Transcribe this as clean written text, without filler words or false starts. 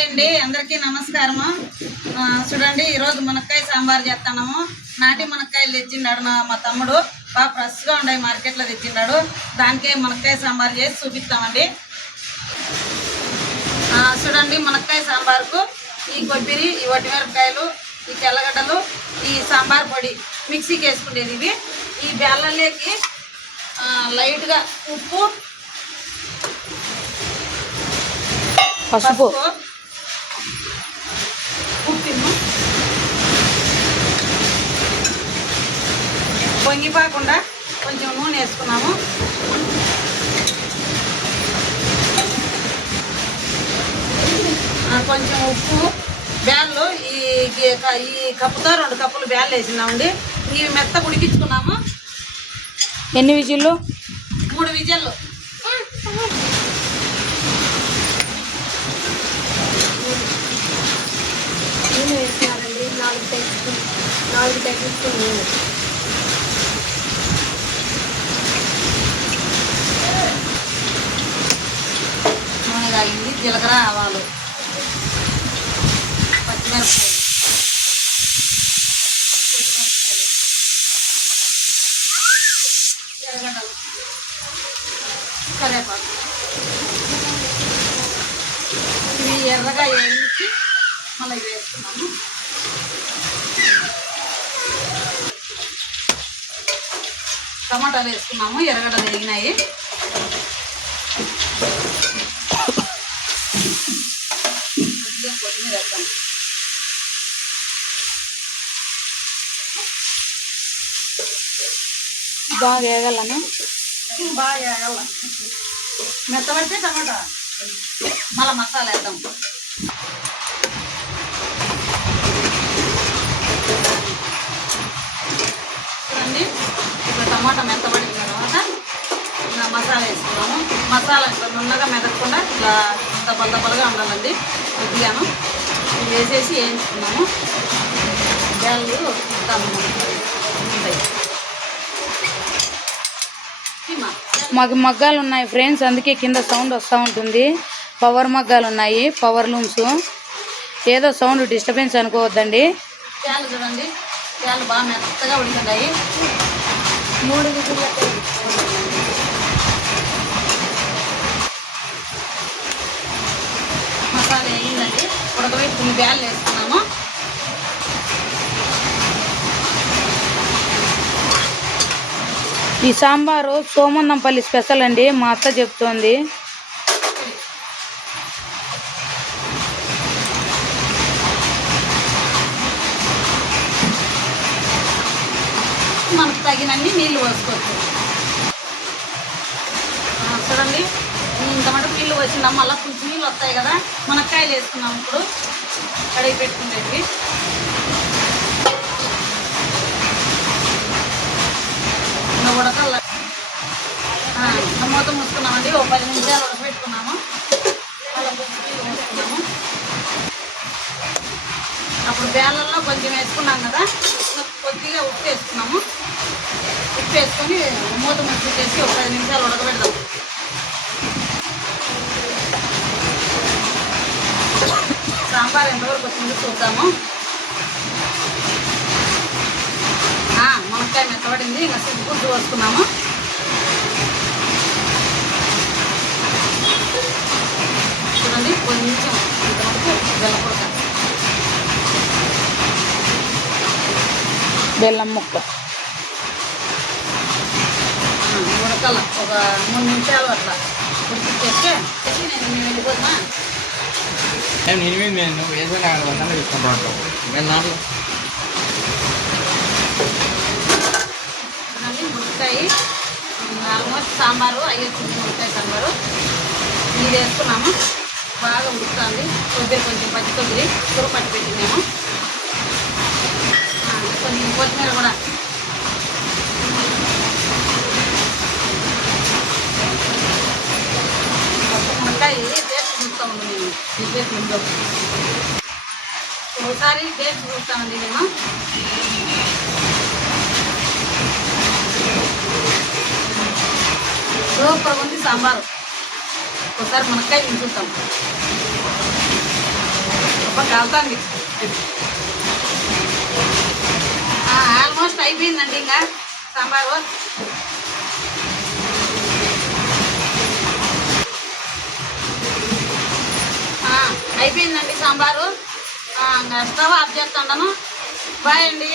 Hi అండి, అందరికీ నమస్కారము. చూడండి, ఈరోజు మునక్కాయ సాంబార్ చేస్తున్నాము. నాటి మునక్కాయలు తెచ్చిండాడు మా తమ్ముడు. బాగా ఫ్రెష్గా ఉన్నాయి, మార్కెట్లో తెచ్చిండాడు. దానికే మునక్కాయ సాంబార్ చేసి చూపిస్తామండి. చూడండి, మునక్కాయ సాంబార్కు ఈ కొబ్బరి, ఈ వట్టిమిరపకాయలు, ఈ తెల్లగడ్డలు, ఈ సాంబార్ పొడి మిక్సీకి వేసుకునేది. ఇవి ఈ బెల్లంలోకి లైట్గా ఉప్పు, పసుపు, పొంగిపోకుండా కొంచెం నూనె వేసుకున్నాము. కొంచెం ఉప్పు, బ్యాళ్ళు ఈ కప్పుతో 2 కప్పులు బ్యాళ్ళు వేసినామండి. ఇవి మెత్త ఉడికించుకున్నాము. ఎన్ని విజిల్లు? 3 విజిల్లు. నూనె వేసినారండి, 4 టేబుల్ స్పూన్ నూనె. నూనె కాగింది. జీలకర్ర, ఆవాలు, పచ్చిమిరపకాయలు, ఎర్రగడ్డలు, కరివేపాకు. ఇవి ఎర్రగా వేయించి మళ్ళీ ఇవి వేసుకున్నాము. టమాటాలు వేసుకున్నాము. ఎర్రగడ్డలు వేగినాయి. కొత్తిమీర వేద్దాం. బాగా వేగాలని, బాగా వేగాల. మెత్తబడితే టమాటా మళ్ళీ మసాలా వేద్దాం. చూడండి, ఇప్పుడు టమాటా మెత్తబడిన తర్వాత ఇలా మసాలా వేసుకున్నాము. మసాలా ఇట్లా నున్నగా మెదకుండా ఇట్లా దబ్బలుగా ఉండాలండి. కొద్దిగాను ఇవి వేసేసి వేయించుకున్నాము. బ్యాళ్ళు ఉంటాయి. మాకు మగ్గాలు ఉన్నాయి ఫ్రెండ్స్, అందుకే కింద సౌండ్ వస్తూ ఉంటుంది. పవర్ మగ్గాలు ఉన్నాయి, పవర్ లూమ్స్. ఏదో సౌండ్ డిస్టర్బెన్స్ అనుకోవద్దండి. బ్యాళ్ళు చూడండి, బ్యాళ్ళు బాగా మెత్తగా ఉడికినాయి. 3 విజిల్లు. మసాలా వేయిందండి. ఉడకబెట్టుకుని బ్యాళ్ళు వేసుకున్నాము. ఈ సాంబారు సోమందంపల్లి స్పెషల్ అండి, మా అత్త చెప్తోంది. మనకు తగినన్ని నీళ్ళు పోసుకోవచ్చు. చూడండి, ఇంతమంది నీళ్ళు వచ్చినాం. మళ్ళీ కొంచెం నీళ్ళు వస్తాయి కదా. మునక్కాయలు వేసుకున్నాం. ఇప్పుడు కడిగి పెట్టుకునేవి ఉడకల్ల మూత మూసుకున్నామండి. 10 నిమిషాలు ఉడకబెట్టుకున్నాము. అలా కొంచెం నీళ్ళు వేసుకున్నాము. అప్పుడు బేళ్ళల్లో కొంచెం వేసుకున్నాం కదా, కొద్దిగా ఉప్పు వేసుకున్నాము. ఉప్పు వేసుకొని మూత ముసుకేసి 10 నిమిషాలు ఉడకబెడదాం. సాంబార్ ఎంతవరకు వచ్చిందో చూద్దాము. మునక్కాయ మెత్తబడింది. ఇంకా గుడ్డు పోసుకున్నాము. చూడండి, కొంచెం ఇంతవరకు బెల్లం ముక్క ఉడకాల. ఒక 3 నిమిషాలు అట్లా ఉడికిచ్చేస్తే నేను వెళ్ళిపోతున్నా. మునక్కాయ ఆల్మోస్ట్ సాంబారు అయ్యొచ్చింది. మునక్కాయ సాంబారు ఇది వేసుకున్నాము. బాగా ఉడుకుతుంది. కొబ్బరి, కొంచెం పచ్చి కొబ్బరి కూర పట్టి పెట్టినాము. కొంచెం కొత్తిమీర కూడా. మునక్కాయ టేస్ట్ చూస్తూ ఉంది. నేను చెప్పేసి ముందు ఒకసారి టేస్ట్ చూస్తామండి. నేను సూపర్ ఉంది సాంబారు. ఒకసారి మునక్కాయ చూద్దాం. కలుతుంది. ఆల్మోస్ట్ అయిపోయిందండి ఇంకా సాంబారు. అయిపోయిందండి సాంబారు. స్టవ్ ఆఫ్ చేస్తున్నాను. బాయ్ అండి.